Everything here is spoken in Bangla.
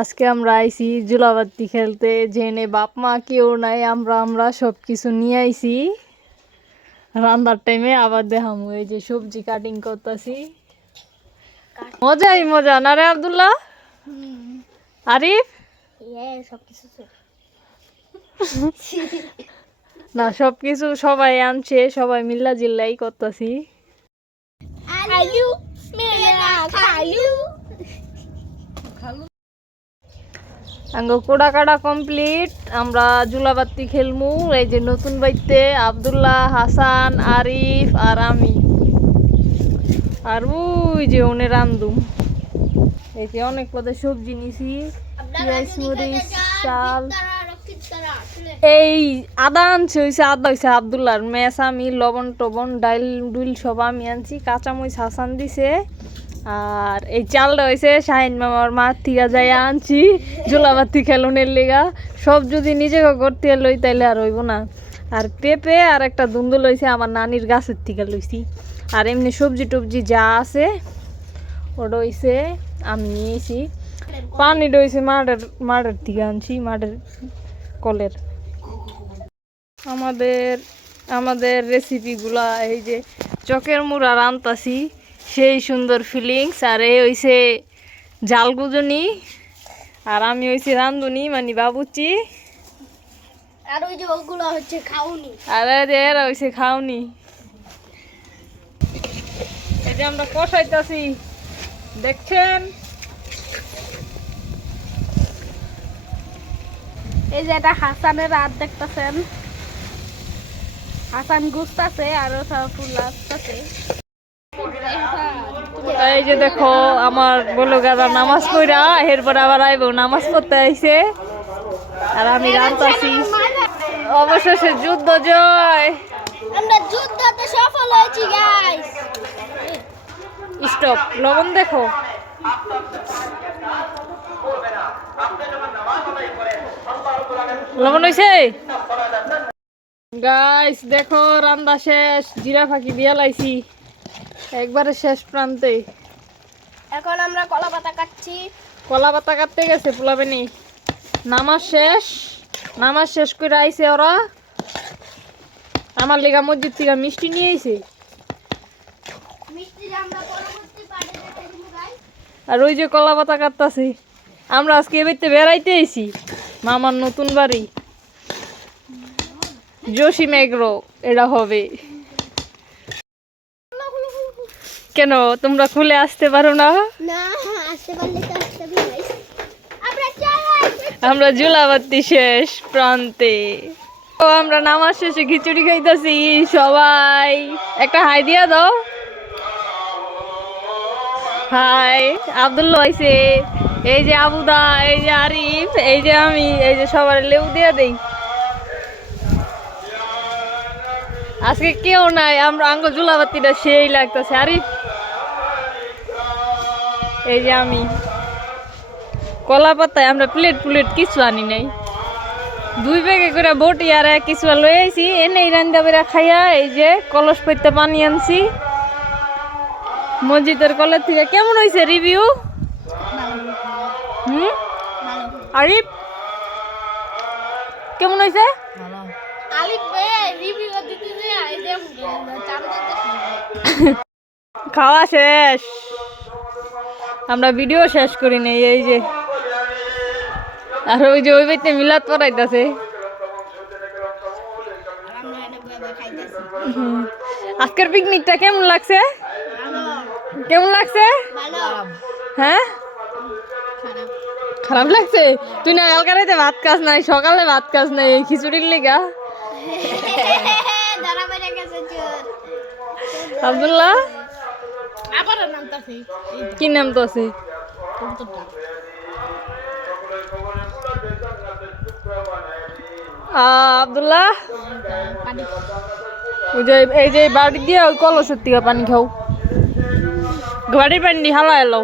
আজকে আমরা আইছি জুলাবাতি খেলতে, জেনে বাপ মা কেউ নাই, আমরা সব কিছু নিয়ে আইছি। রান্নার টাইমে আবার দেখামু, এই যে সবজি কাটিং করতেছি। মজাই মজা না রে আব্দুল্লাহ? আরিফ না, সবকিছু সবাই আনছে, সবাই মিল্লা জিল্লাই করতেছি। আঙ্গ কোড়া কাটা কমপ্লিট, আমরা জুলাবাতি খেলমু। এই যে নতুন বাইতে আব্দুল্লাহ, হাসান, আরিফ আর আমি, আর ওই যে ওনে রান্দুম। এই যে অনেক পদে সবজি নিছি, পেঁয়াজ, মরিচ, চাল। এই আদা আনছে, হয়েছে আদা হয়েছে আব্দুল্লাহর, মেস আমি, লবণ টবণ ডাইল ডুইল সব আমি আনছি, কাঁচামরিচ হাসান দিছে। আর এই চালটা হয়েছে শাহিন মামার মার থেকে যাই আনছি জুলাবাতি খেলনের লেগা। সব যদি নিজে করতে লই তাইলে আর হইব না। আর পেঁপে আর একটা দুন্দুল লইছে আমার নানির গাছের থেকে লইছি। আর এমনি সবজি টবজি যা আছে ওটা হইছে আমি নিয়েছি। পানি রয়েছে মাঠের থেকে আনছি, মাঠের কলের। আমাদের রেসিপিগুলা এই যে চকের মুড়া রান্তাছি, সেই সুন্দর ফিলিংস। আর এই হইছে জাল গুজনি, আর আমি হইছি রান্ধুনি মানে বাবুচি। আর ওই যে ওগুলো হচ্ছে খাউনি, আর এরা হইছে খাওনি। এই যে আমরা কষাইতাছি, দেখছেন? এই যে এটা হাসানের রাত দেখতেছেন, হাসান গুছতাছে আর সব ফুল আসতেছে। এই যে দেখো আমার বলো গাদা নামাজ পড়া, এরপর আবার আইব নামাজ পড়তে আইছে, আর আমি রান্তাছি। অবশেষে যুদ্ধ জয়, আমরা যুদ্ধতে সফল হয়েছি গাইস। স্টপ, লবণ দেখো। লবণ হয়েছে গাইস, দেখো রান্না শেষ, জিরা ফাঁকি দিয়া লাইছি একবারে শেষ প্রান্তে। এখন আমরা কলা পাতা কাটছি। কলা পাতা কাটতে গেছে পোলাবেনি, নামাজ শেষ করে আইছে ওরা। আমার লেগা মসজিদ থেকে মিষ্টি নিয়ে আইছে। আর ওই যে কলা পাতা কাটতাছি। আমরা আজকে এবারে বেড়াইতে আইছি মামার নতুন বাড়ি জসিম এগ্রো। এটা হবে কেন, তোমরা খুলে আসতে পারো না? আমরা জুলাবাতি শেষ প্রান্তে, আমরা নামাজ শেষে খিচুড়ি খাইতেছি সবাই। একটা হাই দিয়া দাও। হাই, আব্দুল্লাহ আইছে, এই যে আবুদা, এই যে আরিফ, এই যে আমি, এই যে সবার লেউ দিয়া দেই। আজকে কেউ নাই, আমরা আঙ্গ জুলাবাতিটা সেই লাগতেছে। আরিফ, এই যে আমি, কলা পাতায় আমরা প্লেট কিছু আনি নাই, 2 ব্যাগে করে বটি আর কিছু লই আইছি। এনে রান্দা বেড়া খাইয়া এই যে কলস পইতে পানি আনছি মসজিদের কলের থেকে। কেমন হয়েছে রিভিউ? আরিফ কেমন হয়েছে? খাওয়া শেষ, আমরা ভিডিও শেষ করি নাই। এই যে আর ওই যে ওই বাইতে মিলাদ পড়াইতেছে। আজকের পিকনিকটা কেমন লাগছে? হ্যাঁ, খারাপ লাগছে। তুই না কালকে রাতে ভাত খাস নাই, সকালে ভাত খাস নাই, এই খিচুড়ির লেগা। আব্দুল্লাহ কি নাম তো আছে? আব্দুল্লাহ, এই যে বাড়ি দিয়ে ওই কলসের থেকে পানি খাও, বাড়ির পানি হালা এলো।